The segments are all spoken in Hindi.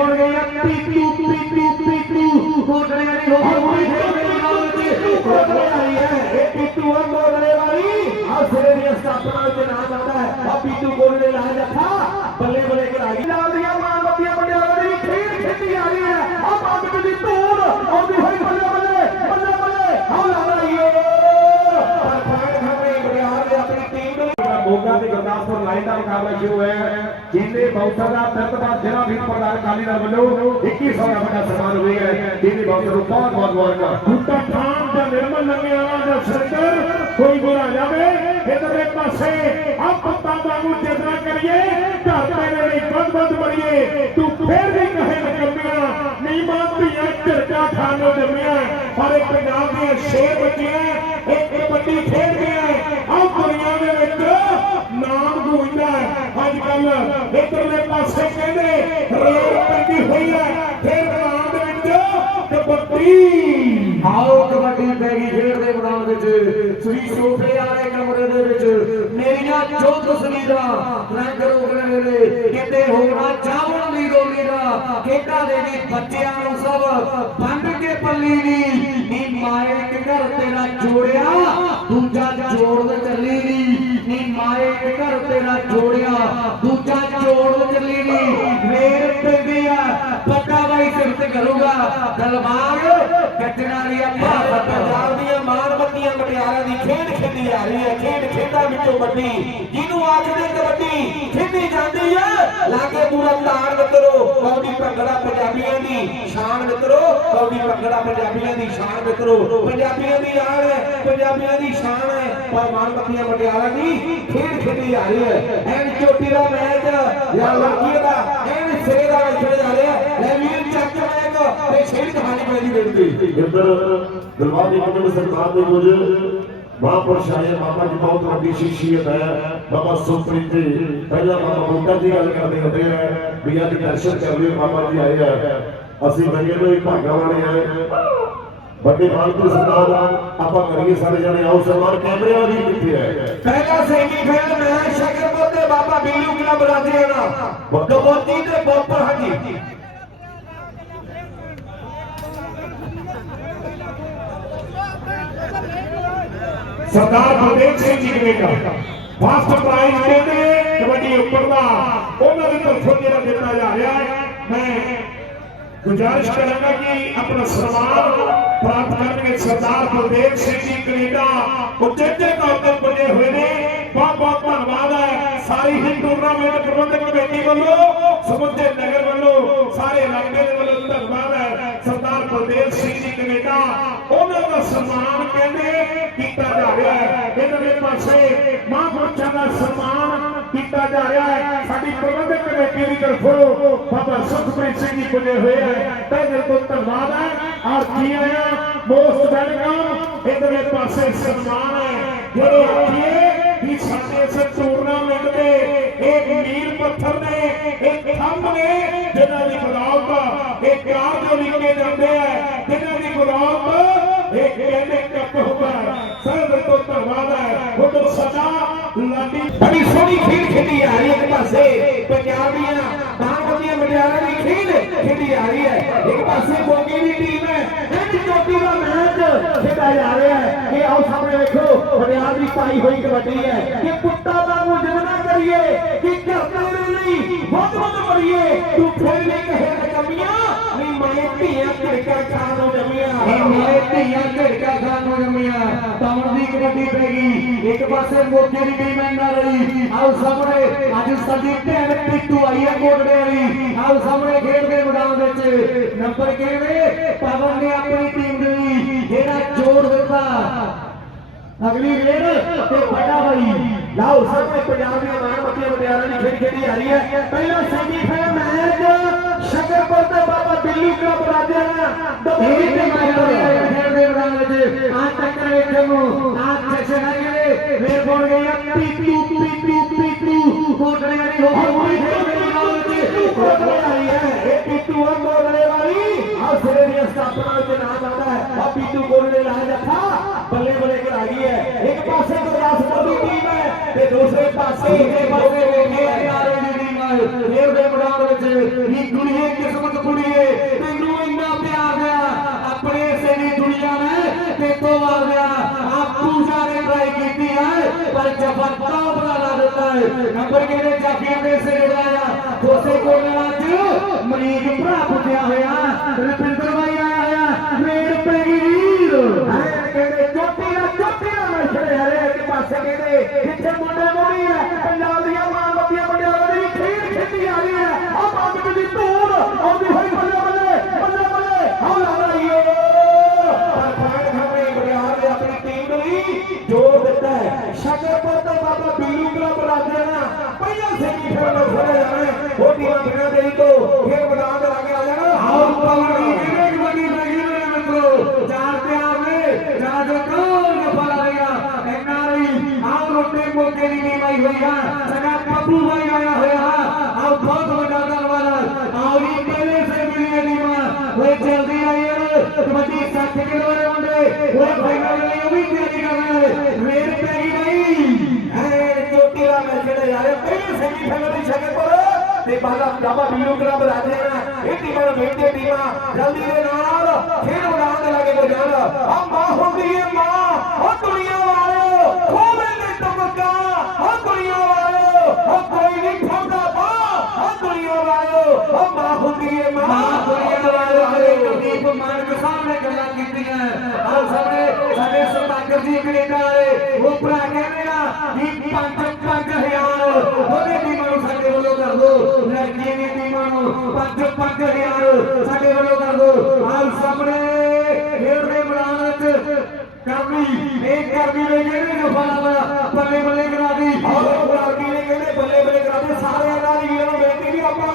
कौन गया पीटू पीटू पीटू कोटने वाली हो पीटू और कोटने वाली अब सिरे की स्थापना के नाम आता है अब पीटू कोटने लाया जाता बल्ले बल्ले के लागी डाल दिया माँ बत्तियाँ पटियाला की खेल खेती आ रही है अब बात की तूर और भी होई बल्ले बल्ले बल्ले बल्ले हम ला रही है पर भारत हमें बिहार अपनी टीम में मोगा से गुरदासपुर लाइन का मुकाबला शुरू है। ਬਾਉਸਰ ਦਾ ਤਰਤਬਾ ਜ਼ਿਲ੍ਹਾ ਵੀ ਪ੍ਰਧਾਨ ਕਾਲੀ ਦਲ ਵੱਲੋਂ 2100 ਦਾ ਵੱਡਾ ਸਨਮਾਨ ਹੋਇਆ ਹੈ ਜਿੰਨੇ ਬਾਉਸਰ ਨੂੰ ਬਹੁਤ ਬਹੁਤ ਮੁਬਾਰਕਾਂ ਬੂਟਾ ਖਾਨ ਦਾ ਨਿਰਮਲ ਲੰਗਿਆਲਾ ਦਾ ਸਰਦਰ ਕੋਈ ਬੁਰਾ ਜਾਵੇ ਇਧਰਲੇ ਪਾਸੇ ਆ ਪੱਤਾ ਵਾਂਗੂ ਜਿੱਦਣਾ ਕਰੀਏ ਘਰ ਤੇਰੇ ਲਈ ਵੱਧ ਵੱਧ ਬੜੀਏ ਤੂੰ ਫੇਰ ਵੀ ਕਹੇ ਨਕਮੀਆਂ ਨਹੀਂ ਮਾਨਦੀਆਂ ਝਰਕਾ ਖਾਨ ਨੂੰ ਜੰਮੀਆਂ ਪਰ ਇਹ ਪੰਜਾਬ ਦੀਆਂ ਸ਼ੇਰ ਬੱਚੀਆਂ ਇੱਕ ਕਬੱਡੀ ਖੇਡਦੀਆਂ ਆ ਦੁਨੀਆ ਦੇ ਵਿੱਚ ਨਾਮ ਗੂੰਜਦਾ ਅੱਜ ਕੱਲ ਇਧਰਲੇ ਪਾਸੇ ਕਹਿੰਦੇ ਰੇਲ ਪੈਂਦੀ ਹੋਈ ਹੈ। ਫੇਰ ਮੈਦਾਨ ਦੇ ਵਿੱਚ ਕਬੱਡੀ ਆਓ ਕਬੱਡੀ ਪੈਗੀ ਖੇਡ ਦੇ ਮੈਦਾਨ ਵਿੱਚ। ਸ੍ਰੀ ਸੋਫੇ ਵਾਲੇ ਕਮਰੇ ਦੇ ਵਿੱਚ। ਮੇਰੀਆਂ ਜੋ ਤਸਵੀਰਾਂ ਰੰਗ ਰੋਗਣ ਵੇਲੇ ਕਿਤੇ ਹੋਣਾ ਚਾਵਣ ਦੀ ਰੋਲੀ ਦਾ। ਖੇਡਾਂ ਦੇ ਵੀ ਬੱਚਿਆਂ ਨੂੰ ਸਭ ਬੰਦ ਕੇ ਪੱਲੀ ਦੀ ਨੀ ਮਾਏ ਘਰ ਤੇਰਾ ਜੋੜਿਆ, ਦੂਜਾ ਜੋੜ ਚੱਲੀ ਨੀ। ਨੀ ਮਾਏ ਇੱਕ ਘਰ ਤੇਰਾ ਜੋੜਿਆ, ਦੂਜਾ ਜੋੜ ਚੱਲੀ ਨੀ। ਵੇਰ ਪੱਕਾ ਬਾਈ ਸਿਰ ਕਰੂਗਾ। ਦਲਬਾਗ ਕੱਟਣ ਵਾਲੀ ਆ ਪੰਜਾਬ ਦੀਆਂ ਮਾਨ ਬੱਤੀਆਂ ਮਟਿਆਰਾਂ ਦੀ ਖੇਡ ਖੇਡੀ ਜਾ ਰਹੀ ਹੈ। ਖੇਡ ਖੇਡਾਂ ਵਿੱਚੋਂ ਵੱਡੀ, ਜਿਹਨੂੰ ਆਖਦੇ ਕਬੱਡੀ, ਖੇਡੀ ਜਾਂਦੀ ਹੈ। ਲਾਗੇ ਪੂਰਾ ਤਾੜ ਮਿੱਤਰੋ ਕੌਡੀ ਭੰਗੜਾ ਪੰਜਾਬੀਆਂ ਦੀ ਸ਼ਾਨ ਮਿੱਤਰੋ ਕੌਡੀ ਭੰਗੜਾ ਪੰਜਾਬੀਆਂ ਦੀ ਸ਼ਾਨ ਮਿੱਤਰੋ ਪੰਜਾਬੀਆਂ ਦੀ ਆਣ ਹੈ, ਪੰਜਾਬੀਆਂ ਦੀ ਸ਼ਾਨ ਹੈ। ਪਰ ਮਾਨ ਬੱਤੀਆਂ ਮਟਿਆਰਾਂ ਦੀ ਖੇਡ ਖੇਡੀ ਜਾ ਰਹੀ ਹੈ। ਐਨ ਚੋਟੀ ਦਾ ਮੈਚ, ਜਾਂ ਲੜਕੀ ਦਾ ಸೇರಿದ ಕೇಳಿದಾರೆ ನವೀನ್ ಚಕ್ರನಾಯಕ ಶೈಲಿ ಹಾನಿ ಬೆಳೆದಿ ಬೆಳೆದಿ इधर दरबारी कमल सरकार ने मुझे वहाँ पर शायद बाबा की बहुत बड़ी शख्सियत है बाबा सुप्रीत जी पहला बाबा बुड्ढा जी गल करते होते हैं भैया के दर्शन कर रहे बाबा जी आए हैं असि बंगे में एक भागा वाले आए बड़े मालपुर सरकार आप करिए सारे जने आओ सरदार कैमरे वाली किथे है पहला semifinal match Shakar Baba Bilu club Rajiana बगबोती ते ਸਰਦਾਰ Baldev Singh ji Canada first prize ਕਹਿੰਦੇ ਕਬੱਡੀ ਉੱਪਰ ਦਾ ਉਹਨਾਂ ਦੀ ਤਰਫੋਂ ਜਿਹੜਾ ਦਿੱਤਾ ਜਾ ਰਿਹਾ ਹੈ ਮੈਂ ਗੁਜ਼ਾਰਿਸ਼ ਕਰਾਂਗਾ ਕਿ ਆਪਣਾ ਸਨਮਾਨ ਪ੍ਰਾਪਤ ਕਰਨਗੇ ਸਰਦਾਰ ਬਲਦੇਵ ਸਿੰਘ ਜੀ ਕਨੇਡਾ ਉਚੇਚੇ ਤੌਰ ਤੇ ਪੁੱਜੇ ਹੋਏ ਨੇ ਬਹੁਤ ਬਹੁਤ ਧੰਨਵਾਦ ਹੈ ਸਾਰੀ ਹੀ ਟੂਰਨਾਮੈਂਟ ਪ੍ਰਬੰਧਕ ਕਮੇਟੀ ਵੱਲੋਂ ਸਮੁੱਚੇ ਨਗਰ ਵੱਲੋਂ ਸਾਰੇ ਇਲਾਕੇ ਦੇ ਵੱਲੋਂ ਧੰਨਵਾਦ ਹੈ ਦਾ ਸਨਮਾਨ ਕਹਿੰਦੇ ਕੀਤਾ ਜਾ ਰਿਹਾ ਹੈ। ਇਹਨਾਂ ਪਾਸੇ ਮਹਾਂਪੁਰਸ਼ਾਂ ਦਾ ਸਨਮਾਨ ਕੀਤਾ ਜਾ ਰਿਹਾ ਹੈ। ਸਾਡੀ ਪ੍ਰਬੰਧਕ ਕਮੇਟੀ ਦੀ ਤਰਫੋਂ ਬਾਬਾ ਸੁਖਪ੍ਰੀਤ ਸਿੰਘ ਜੀ ਪੁੱਜੇ ਹੋਏ ਹੈ। ਤਹਿ ਤੋਂ ਧੰਨਵਾਦ ਹੈ। ਔਰ ਜੀ ਆਇਆਂ, ਮੋਸਟ ਵੈਲਕਮ। ਇਧਰਲੇ ਪਾਸੇ ਸਨਮਾਨ ਹੈ। ਜਿਹੜੇ ਆਖੀਏ ਕਿ ਸਾਡੇ ਇਸ ਟੂਰਨਾਮੈਂਟ ਦੇ ਇੱਕ ਮੀਲ ਪੱਥਰ ਨੇ, ਇੱਕ ਖੰਭ ਨੇ ਜਿਨ੍ਹਾਂ ਦੀ ਬਦੌਲਤ ਇਹ ਕਾਰ ਜੋ ਲਿਖੇ ਜਾਂਦੇ ਆ, ਜਿਹਨਾਂ ਦੀ ਬਦੌਲਤ एक कहने का कहवर सर्द तो दरवाज़ा वो तो सदा लाडी बड़ी सोनी खेल खेली आ रही है एक पासे पंजाबियाँ बांगलियाँ मलयालम की खेल खेली आ रही है। एक पासे बोगी की टीम है इंज चोटी का मैच खेला जा रहा है। ये आओ सामने देखो मलयालम पाई हुई कबड्डी है। कि पुट्टा का मुजमना करिए, कि करता नहीं बहुत बहुत करिए। तू फिर नहीं कहे कमियाँ ਕਹੇ ਕਮੀਆਂ ਨਹੀਂ ਮੈਂ ਨੂੰ ਜੰਮੀਆਂ। ਮੈਂ ਧੀਆਂ ਘੜਕਾ ਖਾਣ ਨੂੰ ਜੰਮੀਆਂ। ਤਮਰ ਦੀ ਕਬੱਡੀ ਪੈ ਗਈ। ਇੱਕ ਪਾਸੇ ਮੋਗੇ ਦੀ ਟੀਮ ਐਨ ਰਹੀ। ਆਓ ਸਾਹਮਣੇ ਅੱਜ ਸਾਡੀ ਭੈਣ ਪਿੱਟੂ ਆਈ ਹੈ ਕੋਟੜੇ ਵਾਲੀ। ਆਓ ਸਾਹਮਣੇ ਖੇਡਦੇ ਮੈਦਾਨ ਵਿੱਚ। ਨੰਬਰ ਕਿਹੜੇ? ਪਵਨ ਨੇ ਆਪਣੀ ਟੀਮ ਦੇ ਲਈ ਜਿਹੜਾ ਜੋੜ ਦਿੱਤਾ। ਅਗਲੀ ਰੇਡ ਤੇ ਵੱਡਾ ਬਾਈ ਲਾਓ ਸਾਹਮਣੇ ਪੰਜਾਬ ਦੀਆਂ ਮਾਨ ਬੱਤੀਆਂ ਮਟਿਆਰਾਂ ਦੀ ਖੇਡ ਖੇਡੀ ਆ ਰਹੀ ਹੈ। ਪਹਿਲਾ ਸੈਮੀਫਾਈਨਲ ਦਬੋਰੀ ਤੇ ਮੈਚ ਖੇਡਦੇ ਮੈਦਾਨ ਵਿੱਚ ਆ ਟੱਕਰ ਵੇਖਣ ਨੂੰ ਆ ਜਸ਼ਨ ਕਰੇ ਫੇਰ ਬੋਲ ਗਈ ਆ ਪੀਟੂ ਪੀਟੂ ਪੀਟੂ ਕੋਟੜੇ ਵਾਲੀ ਹੋ ਗਈ ਖੇਡਦੇ ਮੈਦਾਨ ਵਿੱਚ ਕੋਟੜੇ ਵਾਲੀ ਹੈ ਇਹ ਪੀਟੂ ਆ ਕੋਟੜੇ ਵਾਲੀ ਆ ਸਿਰੇ ਦੀ ਸਥਾਪਨਾ ਦੇ ਨਾਮ ਆਉਂਦਾ ਹੈ ਆ ਪੀਟੂ ਕੋਟੜੇ ਲਾ ਜੱਥਾ ਬੱਲੇ ਬੱਲੇ ਕਰਾ ਗਈ ਹੈ ਇੱਕ ਪਾਸੇ ਗੁਰਦਾਸਪੁਰ ਦੀ ਟੀਮ ਹੈ ਤੇ ਦੂਸਰੇ ਪਾਸੇ ਇਹ ਪਾਸੇ ਵੇਖੇ ਯਾਰ ਦੀ ਟੀਮ ਹੈ ਖੇਡ ਦੇ ਮੈਦਾਨ ਵਿੱਚ ਹੀ ਦੁਨੀਆ ਕਿਸਮਤ ਵੱਡਾ ਬਣਾ ਦਿੱਤਾ ਹੈ ਨੰਬਰ ਕਿਹਦੇ ਜਾਫੀਆਂ ਦੇ ਸੇ ਜੁੜਾਇਆ ਕੋਸੇ ਕੋਲਰਾ ਚ ਮਰੀਕ ਭਰਾ ਪੁੱਜਿਆ ਹੋਇਆ ਰਪਿੰਦਰ ਬਾਈ ਆਇਆ ਹੋਇਆ ਮੇਰ ਪੈ ਗਈ ਵੀਰ ਐ ਕਹਿੰਦੇ ਚੋਟੀ ਦਾ ਚੋਟੀ ਦਾ ਮੈਸਰ ਹਰੇ ਇੱਕ ਪਾਸੇ ਕਹਿੰਦੇ ਜਿੱਥੇ ਮੁੰਡੇ ਆਓ ਰੋਟੇ ਮੋਕੇ ਦੀ ਟੀਮ ਆਈ ਹੋਈ ਹੈ ਸਗਾ ਪੱਪੂ ਬਾਈ ਆਇਆ ਹੋਇਆ ਹੈ ਆਓ ਬਹੁਤ ਵੱਡਾ ਧੰਨਵਾਦ ਆਓ ਜੀ ਪਹਿਲੇ ਸੈਮੀ ਦੀਆਂ ਟੀਮਾਂ ਉਹ ਜਲਦੀ ਆਈ ਹੈ ਕਬੱਡੀ 60 ਕਿਲੋ ਦੇ ਮੁੰਡੇ ਉਹ ਫਾਈਨਲ ਲਈ ਉਹ ਵੀ ਤਿਆਰੀ ਕਰ ਰਹੇ ਨੇ ਮੇਰ ਪੈ ਗਈ ਨਹੀਂ ਐ ਚੋਟੀ ਦਾ ਮੈਚ ਜਿਹੜਾ ਯਾਰ ਪਹਿਲੇ ਸੈਮੀ ਫਾਈਨਲ ਦੀ ਸ਼ਕਲ ਤੇ ਬਾਲਾ ਬਾਬਾ ਵੀਰੂ ਕਲੱਬ ਰਾਜੇ ਨਾ ਇਹ ਟੀਮਾਂ ਨੂੰ ਵੇਖਦੇ ਟੀਮਾਂ ਜਲਦੀ ਦੇ ਨਾਲ ਖੇਡ ਮੈਦਾਨ ਦੇ ਲਾਗੇ ਪਹੁੰਚਾਣ ਆ ਮਾਂ ਹੁੰਦੀ ਏ ਮਾਂ ਉਹ ਦੁਨੀਆ ਵਾਲਿਓ ਖੋਵੇ ਤੇ ਟਮਕਾ ਉਹ ਦੁਨੀਆ ਵਾਲਿਓ ਉਹ ਕੋਈ ਨਹੀਂ ਖੋਦਾ ਬਾ ਉਹ ਦੁਨੀਆ ਵਾਲਿਓ ਉਹ ਮਾਂ ਹੁੰਦੀ ਏ ਮਾਂ ਦੁਨੀਆ ਵਾਲਿਓ ਹਰੇ ਗੁਰਦੀਪ ਮਾਨਕ ਸਾਹਿਬ ਨੇ ਗੱਲਾਂ ਕੀਤੀਆਂ ਆਹ ਸਾਡੇ ਸਾਡੇ ਸੁਤਾਗਰ ਜੀ ਕੈਨੇਡਾ ਵਾਲੇ ਉਹ ਭਰਾ ਕਹਿੰਦੇ ਆ ਵੀ 5 5000 ਉਹਦੇ ਟੀਮਾਂ ਨੂੰ ਸਾਡੇ ਵੱਲੋਂ ਕਰ ਦੋ ਲੜਕੀਆਂ ਦੀ ਟੀਮਾਂ ਨੂੰ 5 5000 ਸਾਡੇ ਵੱਲੋਂ ਕਰ ਦੋ ਆਹ ਸਾਹਮਣੇ ਖੇਡ ਦੇ ਮੈਦਾਨ ਵਿੱਚ ਕਰਮੀ ਇਹ ਕਰਮੀ ਨੇ ਜਿਹੜੇ ਜਫਾ ਬੱਲੇ ਬੱਲੇ ਕਰਾ ਦੀ, ਆਹ ਕਰਮੀ ਨੇ ਕਹਿੰਦੇ ਬੱਲੇ ਬੱਲੇ ਕਰਾ ਦੇ ਸਾਰਿਆਂ ਨਾਲ ਵੀਰਾਂ ਨੂੰ ਬੇਨਤੀ ਵੀ ਆਪਾਂ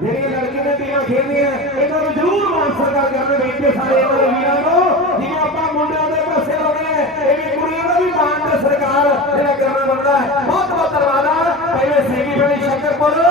ਜਿਹੜੀਆਂ ਲੜਕੀਆਂ ਦੀਆਂ ਟੀਮਾਂ ਖੇਡਦੀਆਂ, ਇਹਨਾਂ ਨੂੰ ਜ਼ਰੂਰ ਮਾਨ ਸਰਕਾਰ ਕਰਨ ਬੇਨਤੀ ਸਾਰੇ ਇਹਨਾਂ ਵੀਰਾਂ ਨੂੰ, ਜਿਵੇਂ ਆਪਾਂ ਮੁੰਡਿਆਂ ਦੇ ਪਾਸੇ ਹੋ ਗਏ ਕੁੜੀਆਂ ਦਾ ਵੀ ਮਾਨ ਤੇ ਸਰਕਾਰ ਜਿਹੜਾ ਕਰਨਾ ਬਣਦਾ ਹੈ। ਬਹੁਤ ਬਹੁਤ ਧੰਨਵਾਦ ਆ। ਪਹਿਲੇ ਸੇਗੀ ਬਣੀ ਸ਼ਕਰਪੁਰ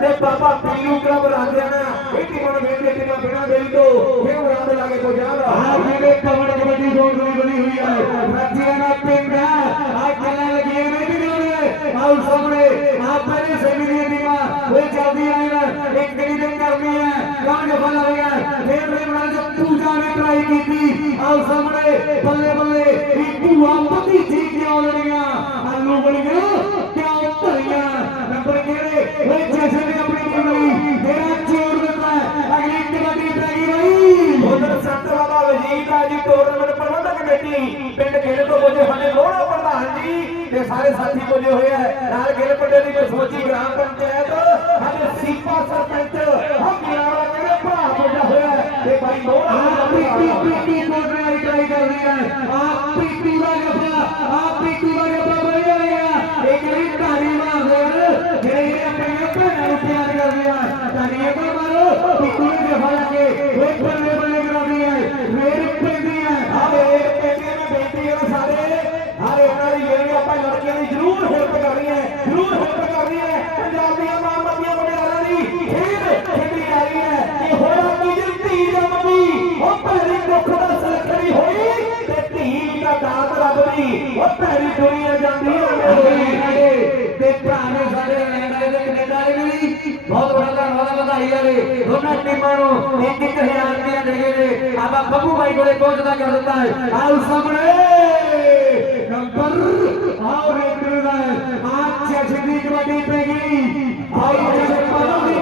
ਤੇ ਬਾਬਾ ਪੀਲੂ ਕਲੱਬ ਰਾਜਿਆਣਾ ਇਹ ਟੀਮਾਂ ਨੂੰ ਬੇਨਤੀ ਟੀਮਾਂ ਬਿਨਾਂ ਦੇਰੀ ਤੋਂ, ਫਿਰ ਮੈਦਾਨ ਦੇ ਲਾਗੇ ਪਹੁੰਚਾਗਾ ਆ ਜਿਹੜੇ ਕਬੜ डोडरी बनी हुई है। रतियाना पिंड। है आज कला लगी है नहीं बिगड़े आओ सामने, आप पहले से भी नहीं दीवा वो जल्दी आए एक गली दिन करनी है। कौन के फल लगा देव रे बना जब पूजा ने ट्राई की थी। आओ सामने बल्ले बल्ले की ते सारे साथी बोले हुए हैं, लाल गिल पटेल जी सोची ग्राम पंचायत, हम सीपा सरपंच, हम गिरावा के भरा हो हुआ है। ये भाई दो आप पीटी कर रहे हैं ट्राई कर रहे हैं। आप पीटी का गप्पा आप पीटी का गप्पा बोल रहे हैं। एक ही ताली मार दो मेरे ये अपने पे नहीं तैयार कर रहा है। ताली को मारो, पीटी के गप्पा लगे ਦੀ ਉਹ ਭੈੜੀ ਦੁਨੀਆ ਜਾਂਦੀ ਹੈ ਮੇਰੇ ਤੇ ਭਰਾ ਨੇ ਸਾਡੇ ਕੈਨੇਡਾ ਦੇ ਕੈਨੇਡਾ ਦੇ ਵੀ ਬਹੁਤ ਬੜਾ ਧੰਨਵਾਦ ਵਧਾਈ ਵਾਲੇ ਦੋਨਾਂ ਟੀਮਾਂ ਨੂੰ 1000 ਰੁਪਏ ਦੇ ਗਏ ਨੇ। ਆਪਾਂ ਬੱਬੂ ਬਾਈ ਕੋਲੇ ਪਹੁੰਚਦਾ ਕਰ ਦਿੱਤਾ ਹੈ। ਆਓ ਸਾਹਮਣੇ। ਨੰਬਰ ਆਓ ਰੇਡਰ ਦਾ ਆਹ ਜਸ਼ਨ ਦੀ ਕਬੱਡੀ ਪੈ ਗਈ। ਆਓ ਜਸ਼ਨ ਪਵਨ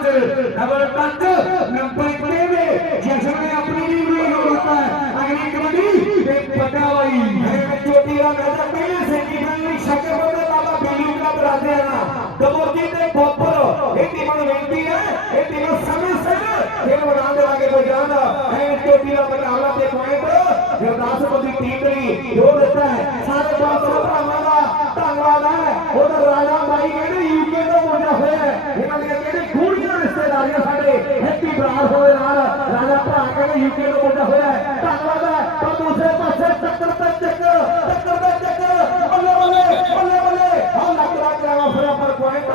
पंच डबल नंबर इतने में जिसमें अपनी भी रोल होता है। अगली कबड्डी, एक पटावाई। है चोटी का राजा पहले से निगरानी शक्य बंदा बाबा बिल्ली का बराते हैं ना। दबोची ते बॉपर एक दिमाग वेंटी है, एक दिमाग समय से खेल बना दे आगे को जाना। है चोटी का बटावला पे पॉइंट गुरदास तो को भी टीम रही दो देता है। सारे पाँच सौ हमारा धन्यवाद है। उधर राजा भाई कहते यूके तो मोटा हुआ है ਭਰਾ ਕਹਿੰਦੇ ਯੂਕੇ ਤੋਂ ਪਹੁੰਚਿਆ ਹੋਇਆ ਹੈ ਧੰਨਵਾਦ ਹੈ ਪਰ ਦੂਸਰੇ ਪਾਸੇ ਟੱਕਰ ਤੇ ਚੱਕਰ ਟੱਕਰ ਤੇ ਚੱਕਰ ਬੱਲੇ ਬੱਲੇ ਬੱਲੇ ਬੱਲੇ ਹਾਂ ਲੱਗ ਲੱਗ ਰਿਹਾ ਫਿਰ ਪਰ ਪੁਆਇੰਟ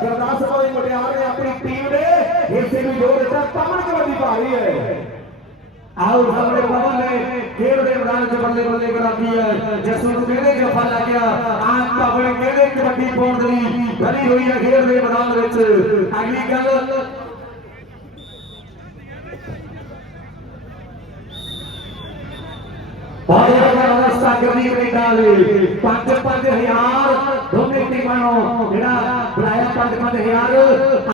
ਗੁਰਦਾਸਪੁਰ ਦੀ ਮੁਟਿਆਰ ਨੇ ਆਪਣੀ ਟੀਮ ਦੇ ਹਿੱਸੇ ਨੂੰ ਜੋੜ ਦਿੱਤਾ ਪਵਨ ਕਬੱਡੀ ਪਾ ਰਹੀ ਹੈ ਆਓ ਸਾਹਮਣੇ ਪਵਨ ਨੇ ਖੇਡ ਦੇ ਮੈਦਾਨ 'ਚ ਬੱਲੇ ਬੱਲੇ ਕਰਾਤੀ ਹੈ ਜਸੂ ਨੂੰ ਕਹਿੰਦੇ ਜਫਾ ਲੱਗ ਗਿਆ ਆਪ ਪਵਨ ਕਹਿੰਦੇ ਕਬੱਡੀ ਪਾਉਣ ਦੇ ਲਈ ਬਣੀ ਹੋਈ ਹੈ ਖੇਡ ਦੇ ਮੈਦਾਨ ਵਿੱਚ ਅਗਲੀ ਗੱਲ ਕਰਨੀ ਕੈਨੇਡਾ ਲਈ 5 5000 ਦੋਨੇ ਟੀਮਾਂ ਨੂੰ ਜਿਹੜਾ ਬੁਲਾਇਆ 5 5000